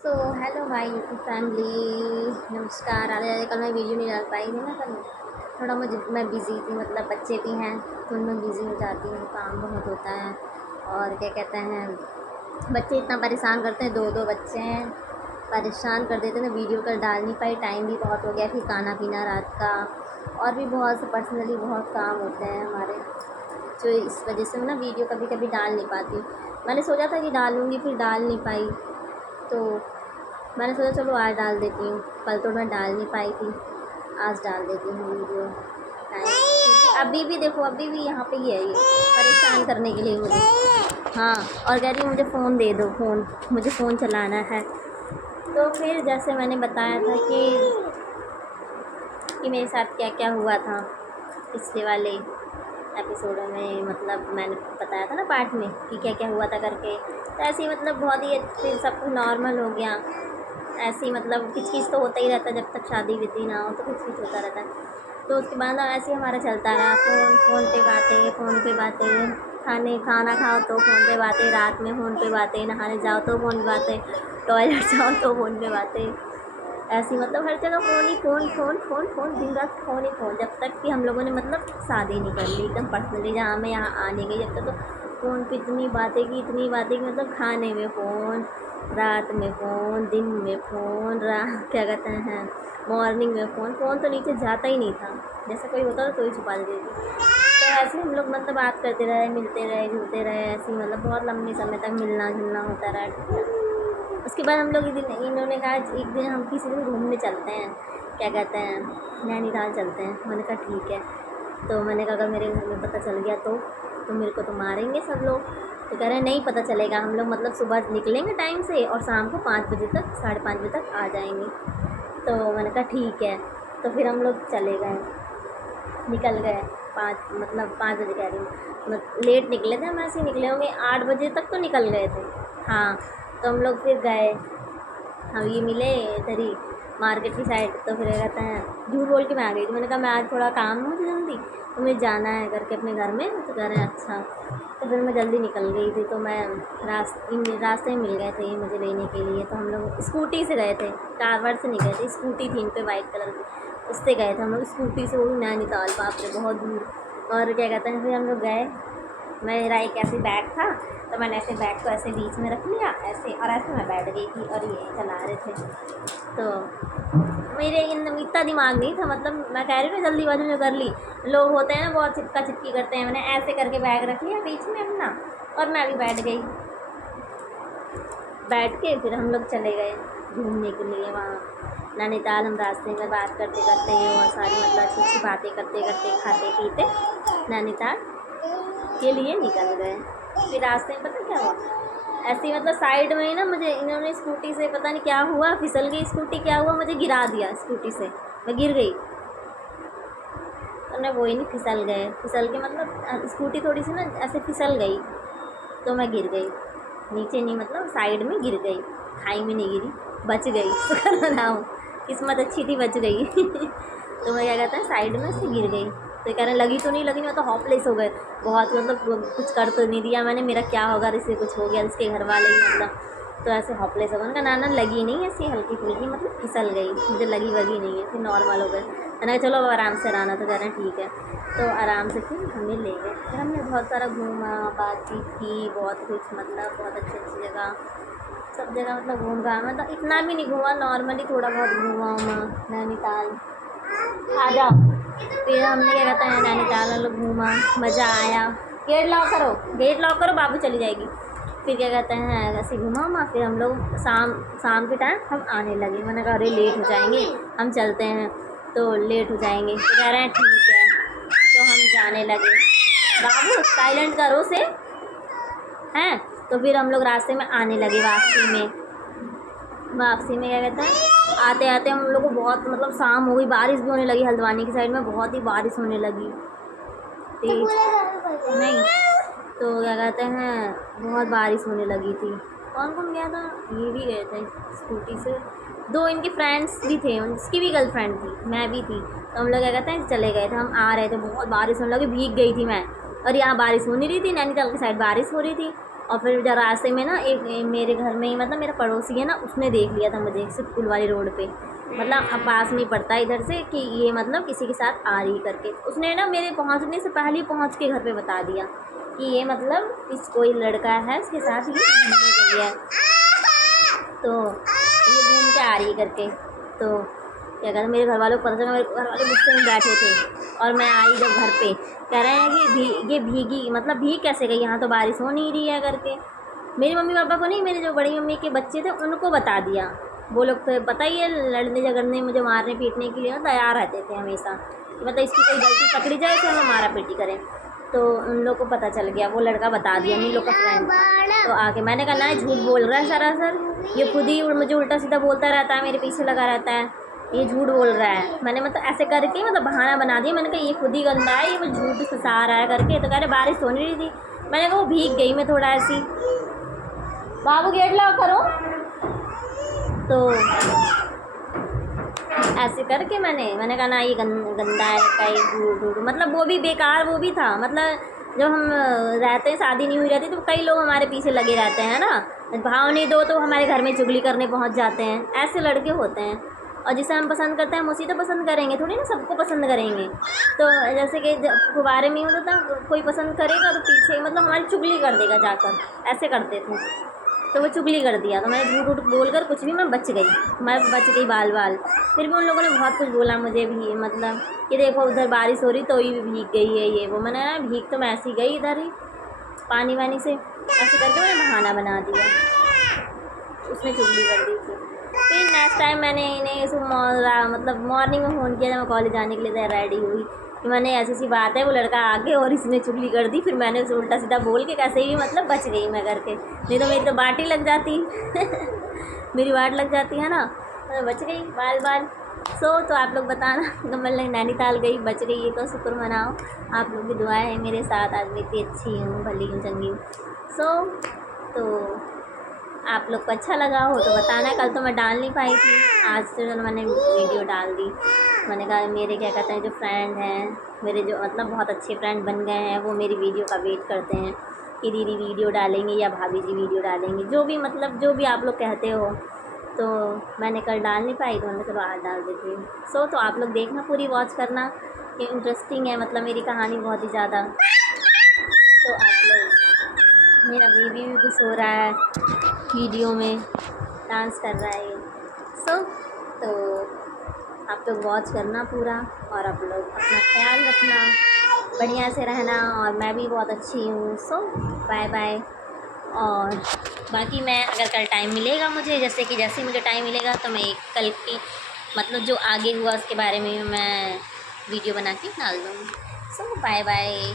So hello my YouTube family, नमस्कार। आधे आधे कल मैं वीडियो नहीं डाल पाई थी ना कल। थोड़ा मैं बिज़ी थी, मतलब बच्चे भी हैं तो उनमें बिज़ी हो जाती हूँ, काम बहुत होता है। और क्या कहते हैं, बच्चे इतना परेशान करते हैं, दो दो बच्चे हैं, परेशान कर देते हैं ना। वीडियो कल डाल नहीं पाई, टाइम भी बहुत हो गया, फिर खाना पीना रात का और भी बहुत से पर्सनली बहुत काम होते हैं हमारे, जो इस वजह से मैं ना वीडियो कभी कभी डाल नहीं पाती हूँ। मैंने सोचा था कि डालूँगी, फिर डाल नहीं पाई, तो मैंने सोचा चलो आज डाल देती हूँ। कल तो मैं डाल नहीं पाई थी, आज डाल देती हूँ वीडियो। अभी भी देखो, अभी भी यहाँ पे ही है ये, परेशान करने के लिए मुझे। हाँ, और कह रही है मुझे फ़ोन दे दो, फ़ोन मुझे फ़ोन चलाना है। तो फिर जैसे मैंने बताया था कि मेरे साथ क्या क्या हुआ था पिछले वाले एपिसोड में, मतलब मैंने बताया था ना पार्ट में कि क्या क्या हुआ था करके। तो ऐसे ही मतलब बहुत ही फिर सब कुछ नॉर्मल हो गया। ऐसे ही मतलब किच किच तो होता ही रहता है, जब तक शादी विधि ना हो तो किच किच होता रहता है। तो उसके बाद ना ऐसे ही हमारा चलता रहा, फ़ोन पे बातें, खाना खाओ तो फ़ोन पे बातें, रात में फ़ोन पे बातें, नहाने जाओ तो फ़ोन पे बातें, टॉयलेट जाओ तो फ़ोन पे बातें। ऐसे ही मतलब हर जगह फ़ोन ही फ़ोन फ़ोन फ़ोन फ़ोन, दिन रात फ़ोन ही फ़ोन। जब तक कि हम लोगों ने मतलब शादी नहीं कर ली एकदम पर्सनली, जहाँ मैं यहाँ आने गई, जब तक तो फ़ोन पे इतनी बातें की, मतलब खाने में फ़ोन, रात में फ़ोन, दिन में फ़ोन, क्या कहते हैं, मॉर्निंग में फ़ोन। फ़ोन तो नीचे जाता ही नहीं था, जैसे कोई होता तो ही छुपा देती थी। तो ऐसे ही हम लोग मतलब बात करते रहे, मिलते रहे, जुलते रहे, ऐसे ही मतलब बहुत लंबे समय तक मिलना जुलना होता रहा। उसके बाद हम लोग एक दिन, इन्होंने कहा एक दिन हम किसी दिन घूमने चलते हैं, क्या कहते हैं, नैनीताल चलते हैं। मैंने कहा ठीक है। तो मैंने कहा अगर मेरे घर में पता चल गया तो मेरे को तो मारेंगे सब लोग। तो कह रहे हैं नहीं पता चलेगा, हम लोग मतलब सुबह निकलेंगे टाइम से और शाम को 5 बजे तक, 5:30 बजे तक आ जाएंगे। तो मैंने कहा ठीक है। तो फिर हम लोग चले गए, निकल गए। 5 बजे कह रही हूँ, लेट निकले थे हम, ऐसे ही निकले होंगे 8 बजे तक तो निकल गए थे। हाँ, तो हम लोग फिर गए, हम ये मिले इधर ही मार्केट की साइड। तो फिर कहते हैं, झूठ बोल के मैं आ गई थी। मैंने कहा मैं आज थोड़ा काम है मुझे जल्दी, तो मुझे जाना है करके अपने घर में। तो कह रहे हैं अच्छा। तो फिर मैं जल्दी निकल गई थी, तो मैं रास्ते में मिल गए थे ये मुझे लेने के लिए। तो हम लोग स्कूटी से गए थे, कार वार से नहीं गए थे, स्कूटी थी इन पर वाइट कलर की, उससे गए थे हम लोग स्कूटी से, वो भी नैनीताल, बाप रे बहुत दूर। और क्या कहते हैं, फिर हम लोग गए, मेरा एक ऐसे बैग था, तो मैंने ऐसे बैग को ऐसे बीच में रख लिया ऐसे, और ऐसे मैं बैठ गई थी और ये चला रहे थे। तो मेरे इतना दिमाग नहीं था, मतलब मैं कह रही हूँ ना जल्दीबाजी में कर ली। लोग होते हैं ना बहुत चिपका चिपकी करते हैं, मैंने ऐसे करके बैग रख लिया बीच में अपना, और मैं भी बैठ गई। बैठ के फिर हम लोग चले गए घूमने के लिए वहाँ नैनीताल। हम रास्ते में बात करते करते बहुत सारी मतलब अच्छी अच्छी बातें करते करते, खाते पीते नैनीताल के लिए निकल गए। फिर रास्ते में पता क्या हुआ, ऐसे ही मतलब साइड में ही ना मुझे इन्होंने स्कूटी से, पता नहीं क्या हुआ, फिसल गई स्कूटी, क्या हुआ, मुझे गिरा दिया स्कूटी से, मैं गिर गई। तो ना वही नहीं, फिसल के मतलब स्कूटी थोड़ी सी ना ऐसे फिसल गई, तो मैं गिर गई नीचे, नहीं मतलब साइड में गिर गई, खाई में नहीं गिरी, बच गई, शुक्र मनाऊँ, किस्मत अच्छी थी, बच गई। तो मैं क्या कहता है, साइड में से गिर गई। तो कह रहे लगी तो नहीं, लगी नहीं, तो हॉपलेस हो गए बहुत, मतलब कुछ कर तो नहीं दिया मैंने, मेरा क्या होगा, इससे कुछ हो गया, इसके घर वाले ही मतलब। तो ऐसे हॉपलेस हो गए। उनका नाना लगी नहीं, ऐसी हल्की फुल्की मतलब फिसल गई, मुझे लगी वगी नहीं है, फिर नॉर्मल हो गए। मैंने कहा चलो अब आराम से रहना, तो कह रहे हैं ठीक है। तो आराम से फिर हमें ले गए, फिर हमने बहुत सारा घूमा, बातचीत की, बहुत कुछ मतलब बहुत अच्छी अच्छी जगह, सब जगह मतलब घूम गया। मतलब इतना भी नहीं घूमा, नॉर्मली थोड़ा बहुत घूमा उमा नैनीताल। आ जाओ। फिर हमने क्या कहते हैं नैनीताल हम लोग घूमा, मज़ा आया। गेट लॉक करो, गेट लॉक करो, बाबू चली जाएगी। फिर क्या कहते हैं ऐसे घुमा उमा, फिर हम लोग शाम के टाइम हम आने लगे। मैंने कहा अरे लेट हो जाएंगे, हम चलते हैं, तो लेट हो जाएंगे। तो कह रहे हैं ठीक है। तो हम जाने लगे, बाबू साइलेंट करो से हैं। तो फिर हम लोग रास्ते में आने लगे, वापसी में क्या कहते हैं, आते आते हम लोग को बहुत मतलब शाम हो गई, बारिश भी होने लगी, हल्द्वानी की साइड में बहुत ही बारिश होने लगी तेज, नहीं तो क्या कहते हैं बहुत बारिश होने लगी थी। कौन कौन गया था, ये भी गए थे स्कूटी से, दो इनके फ्रेंड्स भी थे, उसकी भी गर्लफ्रेंड थी, मैं भी थी। तो हम लोग क्या कहते हैं चले गए थे, हम आ रहे थे, बहुत बारिश होने लगी, भीग गई थी मैं। और यहाँ बारिश हो नहीं रही थी, नैनीताल की साइड बारिश हो रही थी, और फिर जब रास्ते में ना एक मेरे घर में ही मतलब मेरा पड़ोसी है ना, उसने देख लिया था मुझे स्कूल वाली रोड पे, मतलब अब पास में ही पड़ता है इधर से, कि ये मतलब किसी के साथ आ रही करके। उसने ना मेरे पहुंचने से पहले ही पहुंच के घर पे बता दिया कि ये मतलब इस कोई लड़का है, इसके साथ ये घूमने गई है, तो ये घूम के आ रही करके। तो क्या कहते, मेरे घर वालों को पता चला, मेरे घर वाले गुस्से में बैठे थे, और मैं आई जब घर पे, कह रहे हैं कि ये भीगी, मतलब भीग कैसे गई, यहाँ तो बारिश हो नहीं रही है करके। मेरी मम्मी पापा को नहीं, मेरे जो बड़ी मम्मी के बच्चे थे उनको बता दिया। वो लोग तो पता ही है, लड़ने झगड़ने मुझे मारने पीटने के लिए तैयार रहते थे हमेशा, कि मतलब इसकी कोई गलती पकड़ी जाए तो हमें मारा पीटी करें। तो उन लोग को पता चल गया, वो लड़का बता दिया, इन लोग का फ्रेंड था। तो आके मैंने कहा ना, झूठ बोल रहा है सरासर, ये खुद ही मुझे उल्टा सीधा बोलता रहता है, मेरे पीछे लगा रहता है, ये झूठ बोल रहा है। मैंने मतलब ऐसे करके मतलब बहाना बना दिया, मैंने कहा ये खुद ही गंदा है, ये वो झूठ फंसा रहा है करके। तो कह रहे बारिश हो नहीं रही थी। मैंने कहा वो भीग गई मैं थोड़ा ऐसी। बाबू गेट लॉक करो। तो ऐसे करके मैंने कहा ना, ये गंदा है, कहीं झूठ, मतलब वो भी बेकार, वो भी था, मतलब जब हम रहते हैं, शादी नहीं हुई रहती तो कई लोग हमारे पीछे लगे रहते हैं ना, भाव नहीं दो तो हमारे घर में चुगली करने पहुंच जाते हैं, ऐसे लड़के होते हैं। और जिसे हम पसंद करते हैं हम उसी तो पसंद करेंगे, थोड़ी ना सबको पसंद करेंगे। तो जैसे कि गुब्बारे में होता था, कोई पसंद करेगा तो पीछे मतलब हमारी चुगली कर देगा जाकर, ऐसे करते थे। तो वो चुगली कर दिया, तो मैं झूठ उठ बोल कर कुछ भी मैं बच गई बाल बाल। फिर भी उन लोगों ने बहुत कुछ बोला मुझे भी, मतलब कि देखो उधर बारिश हो रही तो ये भी भीग गई है, ये वो। मैंने कहा भीग तो मैं ऐसी गई इधर ही पानी वानी से, ऐसे करके मैंने बहाना बना दिया, उसने चुगली कर दी थी। फिर नेक्स्ट टाइम मैंने इन्हें मतलब मॉर्निंग में फ़ोन किया जब मैं कॉलेज जाने के लिए रेडी हुई, कि मैंने ऐसी सी बात है, वो लड़का आगे और इसने चुगली कर दी। फिर मैंने उसे उल्टा सीधा बोल के कैसे भी मतलब बच गई मैं करके, नहीं तो मेरी तो बाट ही लग जाती मेरी बाट लग जाती है ना, तो बच गई बाल बाल। तो आप लोग बताना, कमल नैनीताल गई बच गई, ये तो शुक्र मनाओ, आप लोग की दुआएं है मेरे साथ, आज मैं इतनी अच्छी हूँ, भली हूँ, चंगी हूँ। तो आप लोग को अच्छा लगा हो तो बताना। कल तो मैं डाल नहीं पाई थी, आज तो चलो मैंने वीडियो डाल दी। मैंने कहा मेरे क्या कहते हैं जो फ्रेंड हैं, मेरे जो मतलब बहुत अच्छे फ्रेंड बन गए हैं, वो मेरी वीडियो का वेट करते हैं कि दीदी वीडियो डालेंगे या भाभी जी वीडियो डालेंगे, जो भी मतलब जो भी आप लोग कहते हो। तो मैंने कल डाल नहीं पाई, तो मैंने चलो आज डाल देती हूँ। तो आप लोग देखना, पूरी वॉच करना, ये इंटरेस्टिंग है, मतलब मेरी कहानी बहुत ही ज़्यादा। तो आप लोग, मेरा बेबी भी सो रहा है, वीडियो में डांस कर रहा है ये। तो आप लोग वॉच करना पूरा, और आप लोग अपना ख्याल रखना, बढ़िया से रहना, और मैं भी बहुत अच्छी हूँ। Bye bye. और बाकी मैं अगर कल टाइम मिलेगा मुझे, जैसे मुझे टाइम मिलेगा तो मैं एक कल की मतलब जो आगे हुआ उसके बारे में मैं वीडियो बना के डाल दूँगी। Bye bye.